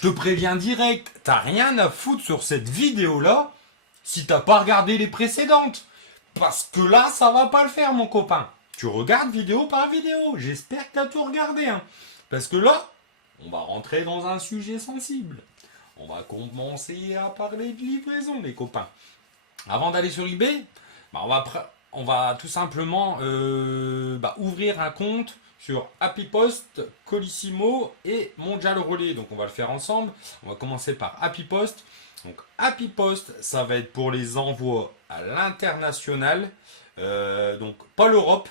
Je te préviens direct, t'as rien à foutre sur cette vidéo-là si t'as pas regardé les précédentes. Parce que là, ça va pas le faire, mon copain. Tu regardes vidéo par vidéo. J'espère que t'as tout regardé, hein. Parce que là, on va rentrer dans un sujet sensible. On va commencer à parler de livraison, les copains. Avant d'aller sur eBay, on va tout simplement ouvrir un compte sur Happy Post, Colissimo et Mondial Relais. Donc on va le faire ensemble. On va commencer par Happy Post. Donc Happy Post, ça va être pour les envois à l'international. Donc pas l'Europe,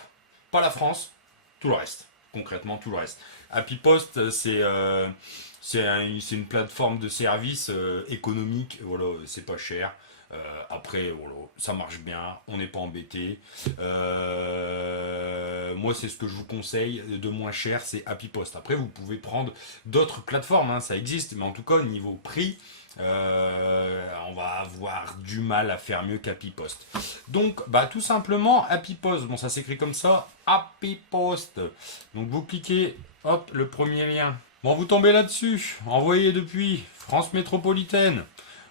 pas la France, tout le reste. Concrètement tout le reste. Happy Post, c'est une plateforme de service économique. Voilà, c'est pas cher. Après, voilà, ça marche bien, on n'est pas embêté. Moi, c'est ce que je vous conseille de moins cher, c'est Happy Post. Après, vous pouvez prendre d'autres plateformes, hein, ça existe, mais en tout cas, niveau prix, on va avoir du mal à faire mieux qu'Happy Post. Donc, tout simplement, Happy Post, bon, ça s'écrit comme ça, Happy Post. Donc, vous cliquez, hop, le premier lien. Bon, vous tombez là-dessus, envoyé depuis France Métropolitaine.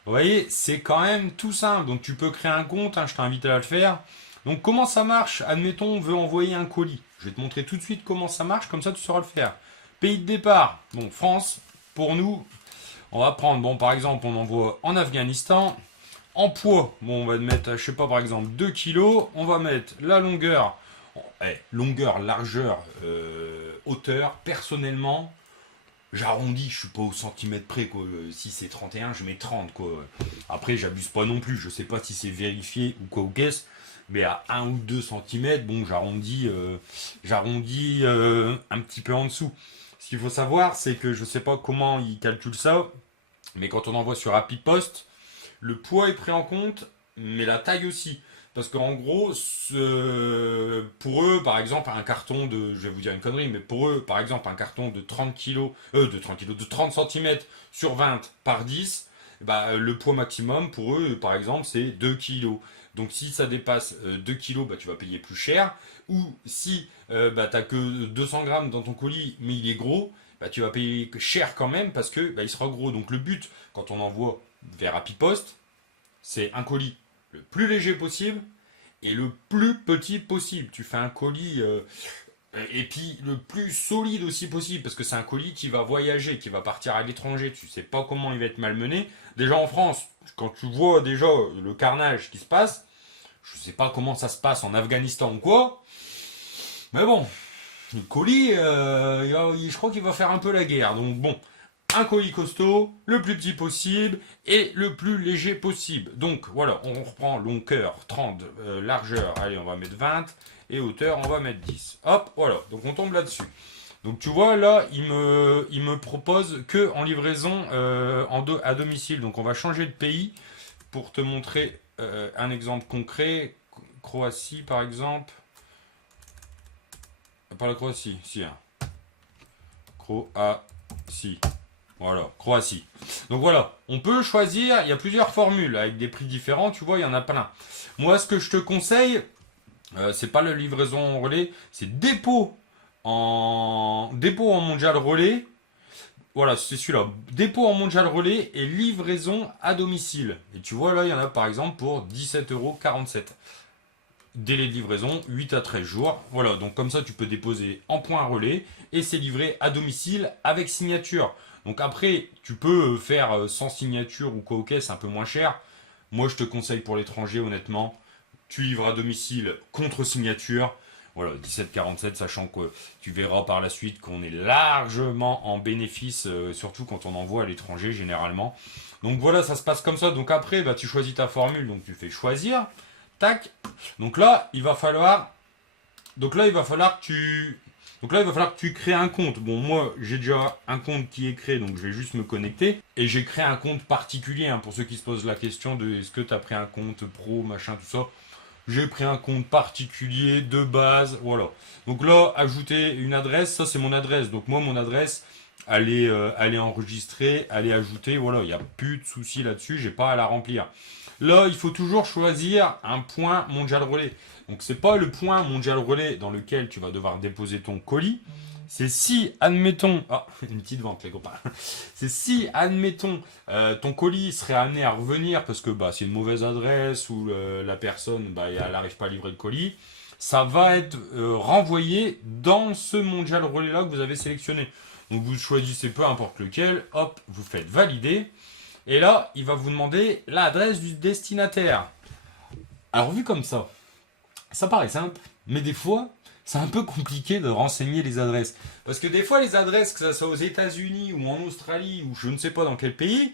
Vous voyez, c'est quand même tout simple. Donc tu peux créer un compte, hein, je t'invite à le faire. Donc comment ça marche? Admettons, on veut envoyer un colis. Je vais te montrer tout de suite comment ça marche, comme ça tu sauras le faire. Pays de départ, bon, France, pour nous, on va prendre, bon, par exemple, on envoie en Afghanistan. En poids, bon, on va mettre, je sais pas, par exemple, 2 kilos. On va mettre la longueur, longueur, largeur, hauteur, personnellement. J'arrondis, je suis pas au centimètre près, quoi. Si c'est 31, je mets 30, quoi. Après, j'abuse pas non plus, je sais pas si c'est vérifié ou quoi ou qu'est-ce, mais à 1 ou 2 centimètres, bon, j'arrondis un petit peu en dessous. Ce qu'il faut savoir, c'est que je sais pas comment ils calculent ça, mais quand on envoie sur Happy Post, le poids est pris en compte, mais la taille aussi. Parce qu'en gros, pour eux, par exemple, un carton de, je vais vous dire une connerie, mais pour eux, par exemple, un carton de 30 kilos, de 30 centimètres sur 20 par 10, le poids maximum pour eux, par exemple, c'est 2 kilos. Donc si ça dépasse 2 kilos, tu vas payer plus cher. Ou si t'as que 200 grammes dans ton colis, mais il est gros, tu vas payer cher quand même parce que il sera gros. Donc le but, quand on envoie vers Happy Post, c'est un colis le plus léger possible et le plus petit possible. Tu fais un colis et puis le plus solide aussi possible parce que c'est un colis qui va voyager, qui va partir à l'étranger. Tu sais pas comment il va être malmené. Déjà en France, quand tu vois déjà le carnage qui se passe, je sais pas comment ça se passe en Afghanistan ou quoi. Mais bon, le colis, je crois qu'il va faire un peu la guerre. Donc bon, un colis costaud, le plus petit possible et le plus léger possible. Donc voilà, on reprend longueur 30, largeur, allez on va mettre 20 et hauteur on va mettre 10. Hop, voilà, donc on tombe là-dessus. Donc tu vois là, il me propose que en livraison à domicile. Donc on va changer de pays pour te montrer un exemple concret. Croatie par exemple. Pas la Croatie, si. Hein. Croatie. Voilà, Croatie. Donc voilà, on peut choisir, il y a plusieurs formules avec des prix différents, tu vois, il y en a plein. Moi, ce que je te conseille, c'est pas la livraison relais, c'est dépôt en mondial relais. Voilà, c'est celui-là. Dépôt en mondial relais et livraison à domicile. Et tu vois, là, il y en a par exemple pour 17,47 €. Délai de livraison, 8 à 13 jours. Voilà, donc comme ça, tu peux déposer en point relais et c'est livré à domicile avec signature. Donc après, tu peux faire sans signature ou quoi, ok, c'est un peu moins cher. Moi, je te conseille pour l'étranger, honnêtement, tu livres à domicile contre signature. Voilà, 17,47, sachant que tu verras par la suite qu'on est largement en bénéfice, surtout quand on envoie à l'étranger, généralement. Donc voilà, ça se passe comme ça. Donc après, tu choisis ta formule, donc tu fais choisir. Tac. Donc là, il va falloir que tu crées un compte. Bon, moi, j'ai déjà un compte qui est créé, donc je vais juste me connecter. Et j'ai créé un compte particulier, hein, pour ceux qui se posent la question de est-ce que tu as pris un compte pro, machin, tout ça. J'ai pris un compte particulier de base, voilà. Donc là, ajouter une adresse, ça c'est mon adresse. Donc moi, mon adresse, elle est enregistrée, elle est ajoutée, voilà. Il n'y a plus de soucis là-dessus, j'ai pas à la remplir. Là, il faut toujours choisir un point mondial relais. Donc c'est pas le point mondial relais dans lequel tu vas devoir déposer ton colis, c'est si, admettons, ah, une petite vente les copains, c'est si, admettons, ton colis serait amené à revenir parce que bah, c'est une mauvaise adresse ou la personne, bah, elle n'arrive pas à livrer le colis, ça va être renvoyé dans ce Mondial Relay là que vous avez sélectionné. Donc vous choisissez peu importe lequel, hop, vous faites valider, et là, il va vous demander l'adresse du destinataire. Alors vu comme ça paraît simple, mais des fois, c'est un peu compliqué de renseigner les adresses. Parce que des fois, les adresses, que ce soit aux États-Unis ou en Australie ou je ne sais pas dans quel pays,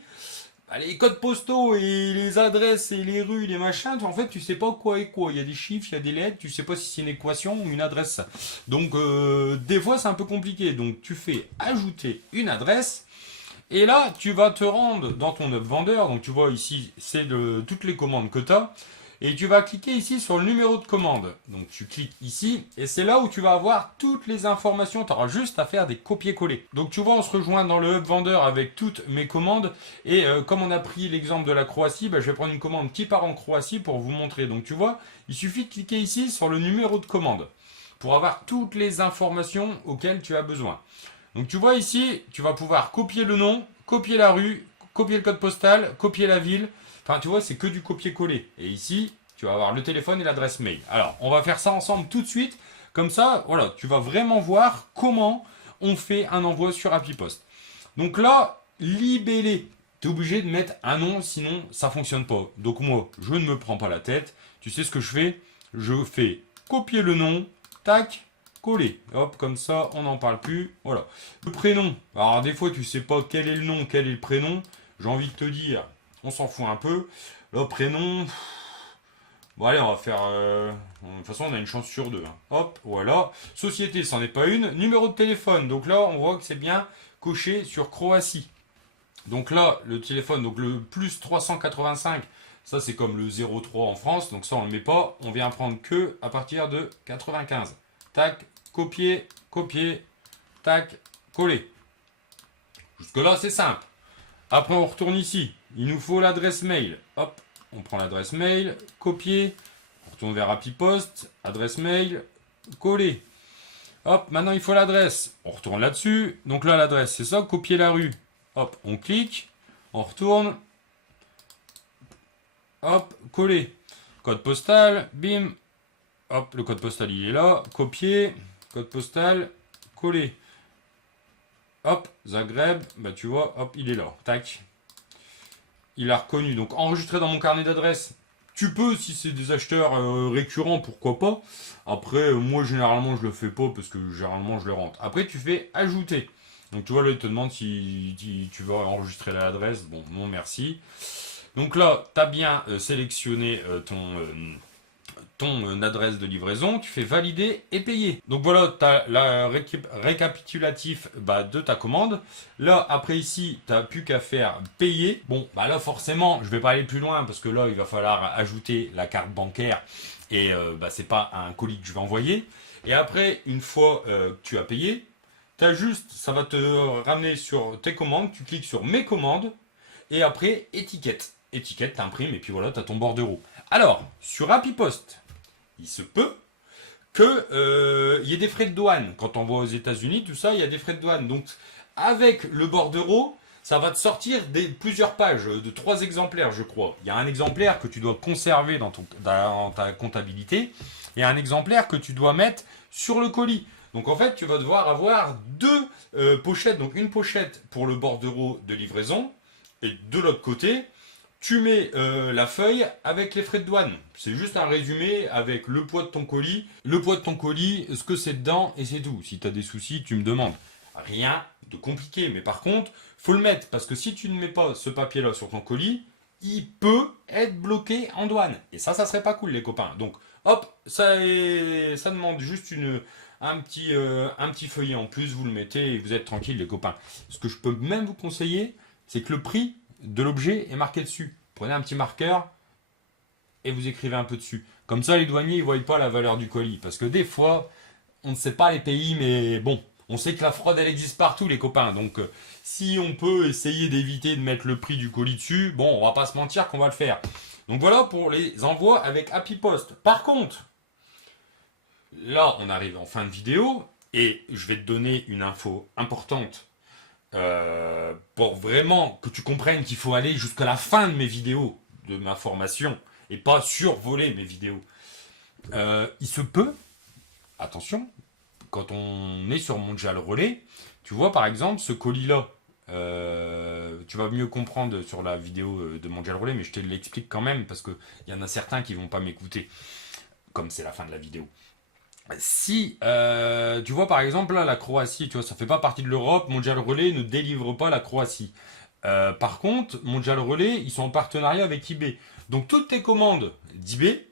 bah, les codes postaux et les adresses et les rues, les machins, en fait, tu sais pas quoi et quoi. Il y a des chiffres, il y a des lettres, tu sais pas si c'est une équation ou une adresse. Donc, des fois, c'est un peu compliqué. Donc, tu fais ajouter une adresse. Et là, tu vas te rendre dans ton Up Vendeur. Donc, tu vois ici, c'est toutes les commandes que tu as. Et tu vas cliquer ici sur le numéro de commande. Donc tu cliques ici et c'est là où tu vas avoir toutes les informations. Tu auras juste à faire des copier-coller. Donc tu vois, on se rejoint dans le Hub Vendeur avec toutes mes commandes. Et comme on a pris l'exemple de la Croatie, bah, je vais prendre une commande qui part en Croatie pour vous montrer. Donc tu vois, il suffit de cliquer ici sur le numéro de commande pour avoir toutes les informations auxquelles tu as besoin. Donc tu vois ici, tu vas pouvoir copier le nom, copier la rue, copier le code postal, copier la ville. Enfin, tu vois, c'est que du copier-coller. Et ici, tu vas avoir le téléphone et l'adresse mail. Alors, on va faire ça ensemble tout de suite. Comme ça, voilà, tu vas vraiment voir comment on fait un envoi sur Happy Post. Donc là, libellé. Tu es obligé de mettre un nom, sinon ça ne fonctionne pas. Donc moi, je ne me prends pas la tête. Tu sais ce que je fais? Je fais copier le nom, tac, coller. Hop, comme ça, on n'en parle plus. Voilà. Le prénom. Alors, des fois, tu sais pas quel est le nom, quel est le prénom. J'ai envie de te dire, on s'en fout un peu. Le prénom. Bon, allez, on va faire. De toute façon, on a une chance sur deux. Hein. Hop, voilà. Société, c'en est pas une. Numéro de téléphone. Donc là, on voit que c'est bien coché sur Croatie. Donc là, le téléphone, donc le plus 385, ça c'est comme le 03 en France. Donc ça, on le met pas. On vient prendre que à partir de 95. Tac, copier, copier, tac, coller. Jusque-là, c'est simple. Après, on retourne ici. Il nous faut l'adresse mail. Hop, on prend l'adresse mail, copier. On retourne vers Happy Post, adresse mail, coller. Hop, maintenant il faut l'adresse. On retourne là-dessus. Donc là, l'adresse, c'est ça, copier la rue. Hop, on clique, on retourne. Hop, coller. Code postal, bim. Hop, le code postal, il est là. Copier, code postal, coller. Hop, Zagreb, bah tu vois, hop, il est là. Tac. Il a reconnu. Donc enregistré dans mon carnet d'adresse. Tu peux, si c'est des acheteurs récurrents, pourquoi pas. Après, moi, généralement, je le fais pas parce que généralement, je le rentre. Après, tu fais ajouter. Donc, tu vois, là, il te demande si tu veux enregistrer l'adresse. Bon, non, merci. Donc là, tu as bien sélectionné ton adresse de livraison, tu fais valider et payer. Donc voilà, tu as la récapitulatif de ta commande. Là, après ici, tu n'as plus qu'à faire payer. Bon, bah là forcément, je vais pas aller plus loin parce que là, il va falloir ajouter la carte bancaire et c'est pas un colis que je vais envoyer. Et après, une fois que tu as payé, ça va te ramener sur tes commandes, tu cliques sur mes commandes et après étiquette. Étiquette, t'imprimes et puis voilà, tu as ton bordereau. Alors, sur Happy Post, il se peut qu'il y ait des frais de douane. Quand on va aux États-Unis, tout ça, il y a des frais de douane. Donc, avec le bordereau, ça va te sortir plusieurs pages, de 3 exemplaires, je crois. Il y a un exemplaire que tu dois conserver dans ta comptabilité et un exemplaire que tu dois mettre sur le colis. Donc, en fait, tu vas devoir avoir 2 pochettes. Donc, une pochette pour le bordereau de livraison et de l'autre côté, tu mets la feuille avec les frais de douane. C'est juste un résumé avec le poids de ton colis, ce que c'est dedans et c'est tout. Si tu as des soucis, tu me demandes. Rien de compliqué, mais par contre, faut le mettre parce que si tu ne mets pas ce papier-là sur ton colis, il peut être bloqué en douane. Et ça serait pas cool, les copains. Donc, hop, ça demande juste un petit feuillet en plus, vous le mettez et vous êtes tranquille, les copains. Ce que je peux même vous conseiller, c'est que le prix de l'objet est marqué dessus. Prenez un petit marqueur et vous écrivez un peu dessus. Comme ça, les douaniers ne voient pas la valeur du colis. Parce que des fois, on ne sait pas les pays, mais bon, on sait que la fraude, elle existe partout, les copains. Donc, si on peut essayer d'éviter de mettre le prix du colis dessus, bon, on va pas se mentir qu'on va le faire. Donc voilà pour les envois avec Happy Post. Par contre, là, on arrive en fin de vidéo. Et je vais te donner une info importante pour vraiment que tu comprennes qu'il faut aller jusqu'à la fin de mes vidéos, de ma formation, et pas survoler mes vidéos. Il se peut, attention, quand on est sur Mondial Relais, tu vois par exemple ce colis-là. Tu vas mieux comprendre sur la vidéo de Mondial Relais, mais je te l'explique quand même parce qu'il y en a certains qui vont pas m'écouter, comme c'est la fin de la vidéo. Si tu vois par exemple là la Croatie, tu vois, ça fait pas partie de l'Europe, Mondial Relais ne délivre pas la Croatie. Par contre, Mondial Relais, ils sont en partenariat avec eBay. Donc toutes tes commandes d'eBay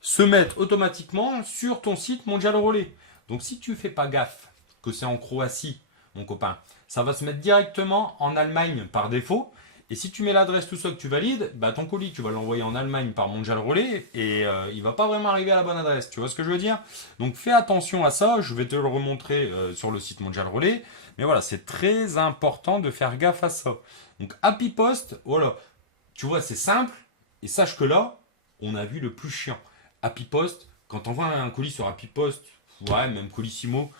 se mettent automatiquement sur ton site Mondial Relais. Donc si tu fais pas gaffe que c'est en Croatie, mon copain, ça va se mettre directement en Allemagne par défaut. Et si tu mets l'adresse tout ça que tu valides, bah ton colis tu vas l'envoyer en Allemagne par Mondial Relais et il va pas vraiment arriver à la bonne adresse. Tu vois ce que je veux dire? Donc fais attention à ça. Je vais te le remontrer sur le site Mondial Relais. Mais voilà, c'est très important de faire gaffe à ça. Donc Happy Post, voilà, tu vois c'est simple. Et sache que là, on a vu le plus chiant. Happy Post, quand on voit un colis sur Happy Post, ouais, même Colissimo,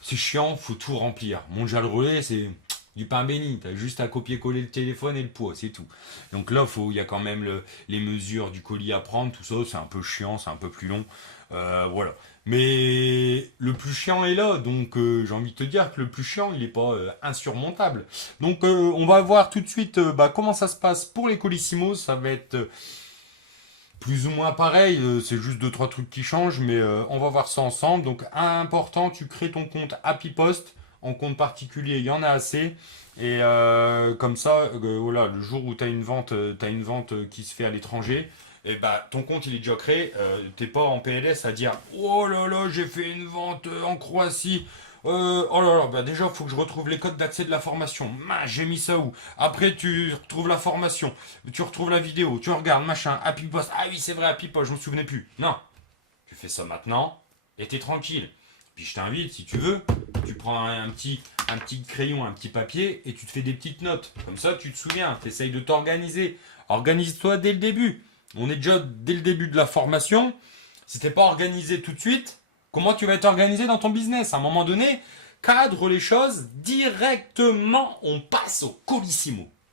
c'est chiant, faut tout remplir. Mondial Relais, c'est du pain béni. T'as juste à copier-coller le téléphone et le poids, c'est tout. Donc là, il y a quand même les mesures du colis à prendre, tout ça, c'est un peu chiant, c'est un peu plus long. Voilà. Mais le plus chiant est là, donc j'ai envie de te dire que le plus chiant, il n'est pas insurmontable. Donc on va voir tout de suite comment ça se passe pour les Colissimo. Ça va être plus ou moins pareil, c'est juste deux trois trucs qui changent, mais on va voir ça ensemble. Donc important, tu crées ton compte Happy Post. En compte particulier, il y en a assez. Et comme ça, voilà, le jour où tu as une vente qui se fait à l'étranger, et bah ton compte il est déjà créé. T'es pas en PLS à dire oh là là, j'ai fait une vente en Croatie. Oh là là, bah déjà, il faut que je retrouve les codes d'accès de la formation. J'ai mis ça où? Après, tu retrouves la formation, tu retrouves la vidéo, tu regardes, machin, Happy Post. Ah oui, c'est vrai, Happy Post, je me souvenais plus. Non, tu fais ça maintenant et t'es tranquille. Puis je t'invite, si tu veux, tu prends un petit crayon, un petit papier et tu te fais des petites notes. Comme ça, tu te souviens, tu essayes de t'organiser. Organise-toi dès le début. On est déjà dès le début de la formation. Si t'es pas organisé tout de suite, comment tu vas être organisé dans ton business? À un moment donné, cadre les choses directement, on passe au colissimo.